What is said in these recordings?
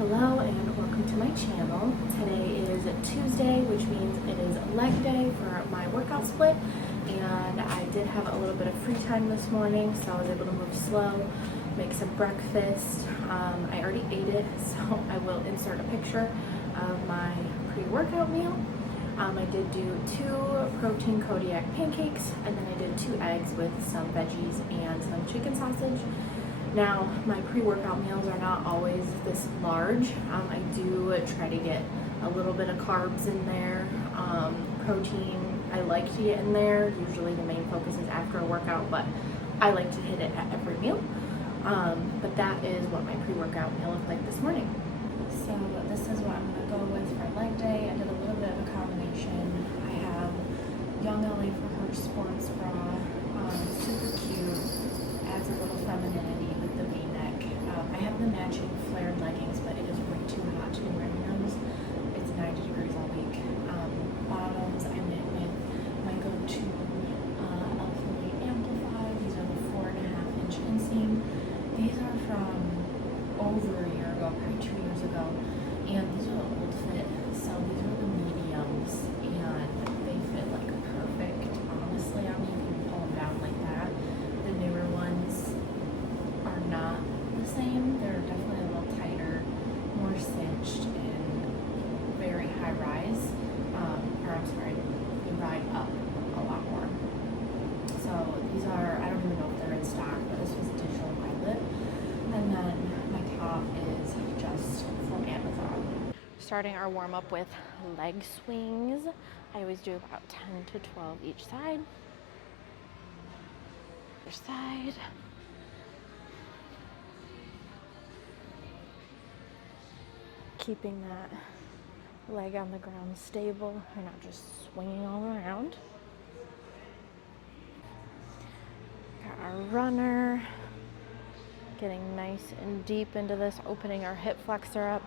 Hello and welcome to my channel. Today is Tuesday, which means it is leg day for my workout split, and I did have a little bit of free time this morning, so I was able to move slow, make some breakfast. I already ate it, so I will insert a picture of my pre-workout meal. I did do 2 protein Kodiak pancakes, and then I did 2 eggs with some veggies and some chicken sausage. Now, my pre-workout meals are not always this large. I do try to get a little bit of carbs in there. Protein, I like to get in there. Usually the main focus is after a workout, but I like to hit it at every meal. But that is what my pre-workout meal looked like this morning. So this is what I'm going to go with for leg day. I did a little bit of a combination. I have Young LA for her sports bra. Super cute. Adds a little femininity with the V-neck. I have the matching flared leggings, but it is way too hot to be wearing those. It's 90 degrees all week. Bottoms, I knit with my go-to Fully Amplify. These are the 4.5-inch inseam. These are from over a year ago, probably 2 years ago, and these are the old fit. So these are the mediums, and they fit like perfect. Honestly, I don't even pull them down like that. The newer ones are not the same. They're definitely a little tighter, more cinched, and very high rise. They ride up a lot more. So these are, I don't even know if they're in stock, but this was digital violet. And then my top is just from Amazon. Starting our warm up with leg swings. I always do about 10 to 12 each side. Other side. Keeping that leg on the ground stable. You're not just swinging all around. Got our runner. Getting nice and deep into this, opening our hip flexor up.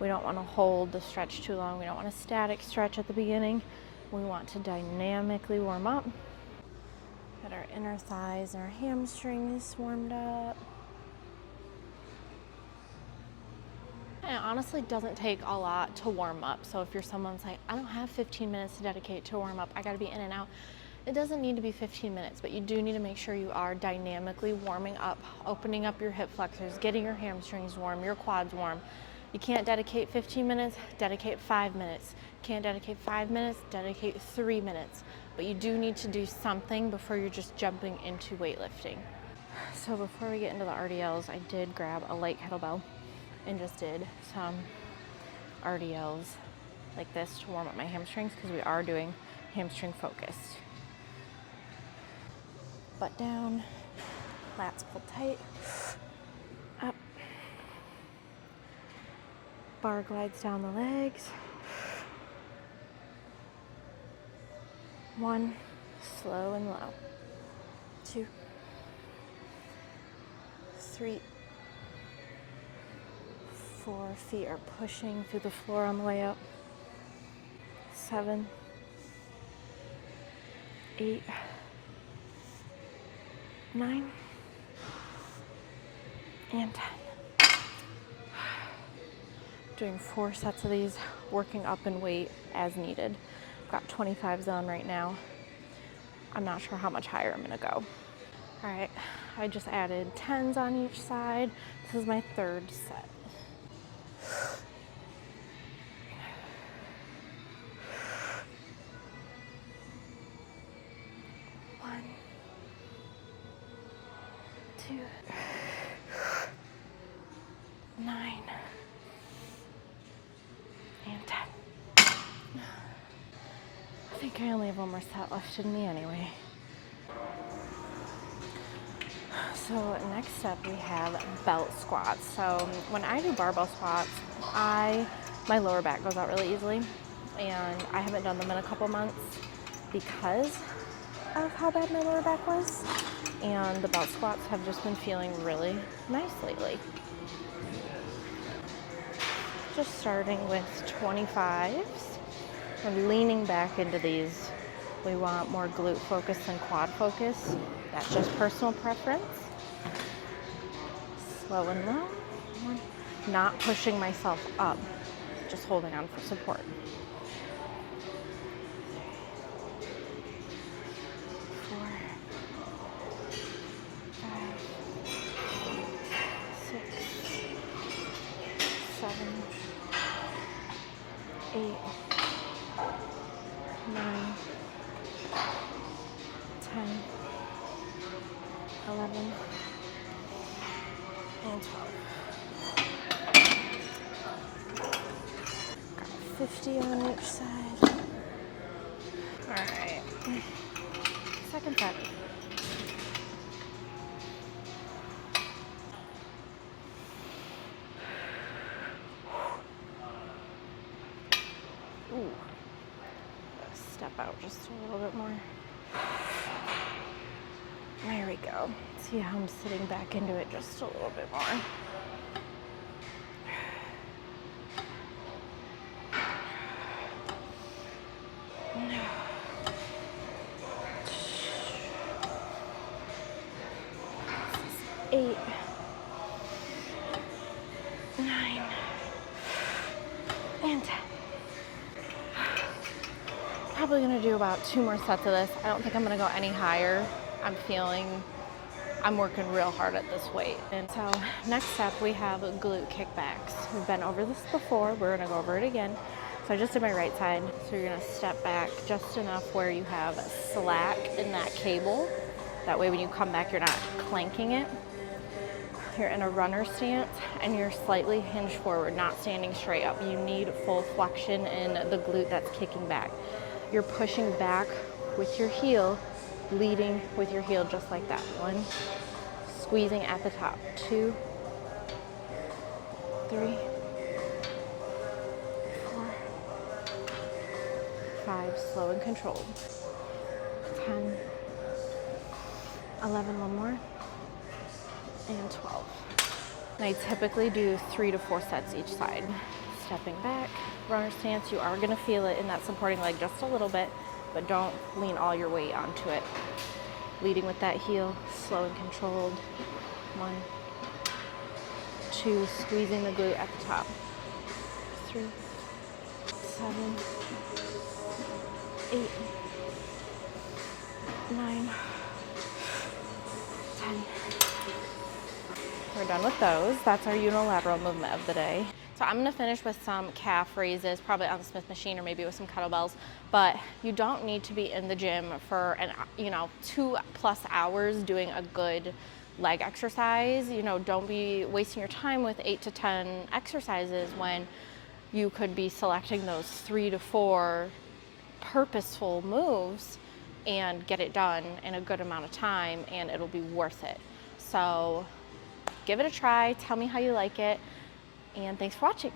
We don't want to hold the stretch too long. We don't want a static stretch at the beginning. We want to dynamically warm up. Get our inner thighs and our hamstrings warmed up. And it honestly doesn't take a lot to warm up. So if you're someone's like, I don't have 15 minutes to dedicate to warm up, I gotta be in and out. It doesn't need to be 15 minutes, but you do need to make sure you are dynamically warming up, opening up your hip flexors, getting your hamstrings warm, your quads warm. You can't dedicate 15 minutes, dedicate 5 minutes. Can't dedicate 5 minutes, dedicate 3 minutes. But you do need to do something before you're just jumping into weightlifting. So before we get into the RDLs, I did grab a light kettlebell and just did some RDLs like this to warm up my hamstrings, because we are doing hamstring focused. Butt down, lats pulled tight, up, bar glides down the legs. 1, slow and low. 2, 3, 4, feet are pushing through the floor on the way up. 7, 8, 9, and 10. Doing 4 sets of these, working up in weight as needed. Got 25s on right now. I'm not sure how much higher I'm gonna go. All right, I just added 10s on each side. This is my 3rd set. Two, 9, and 10. I think I only have 1 more set left in me anyway. So next up we have belt squats. So when I do barbell squats, my lower back goes out really easily, and I haven't done them in a couple months because of how bad my lower back was. And the belt squats have just been feeling really nice lately. Just starting with 25s. We're leaning back into these. We want more glute focus than quad focus. That's just personal preference. Slow and low. 1, not pushing myself up, just holding on for support. 4, 5, 6, 7, 8, 9, 10, 11, and 12. Got 50 on each side. All right, second set. Ooh, step out just a little bit more. There we go. See how I'm sitting back into it just a little bit more. 8, 9, and 10. Probably gonna do about 2 more sets of this. I don't think I'm gonna go any higher. I'm working real hard at this weight. And so next step, we have glute kickbacks. We've been over this before. We're gonna go over it again. So I just did my right side. So you're gonna step back just enough where you have slack in that cable. That way when you come back, you're not clanking it. You're in a runner stance and you're slightly hinged forward, not standing straight up. You need full flexion in the glute that's kicking back. You're pushing back with your heel, leading with your heel just like that. 1, squeezing at the top. 2, 3, 4, 5, slow and controlled. 10, 11, one more, and 12. And I typically do 3 to 4 sets each side. Stepping back, runner stance, you are gonna feel it in that supporting leg just a little bit, but don't lean all your weight onto it. Leading with that heel, slow and controlled. 1, 2, squeezing the glute at the top. 3, 7, 8, 9, 10. We're done with those. That's our unilateral movement of the day. So I'm gonna finish with some calf raises, probably on the Smith machine or maybe with some kettlebells, but you don't need to be in the gym for 2+ hours doing a good leg exercise. Don't be wasting your time with 8 to 10 exercises when you could be selecting those 3 to 4 purposeful moves and get it done in a good amount of time, and it'll be worth it. So give it a try, tell me how you like it, and thanks for watching.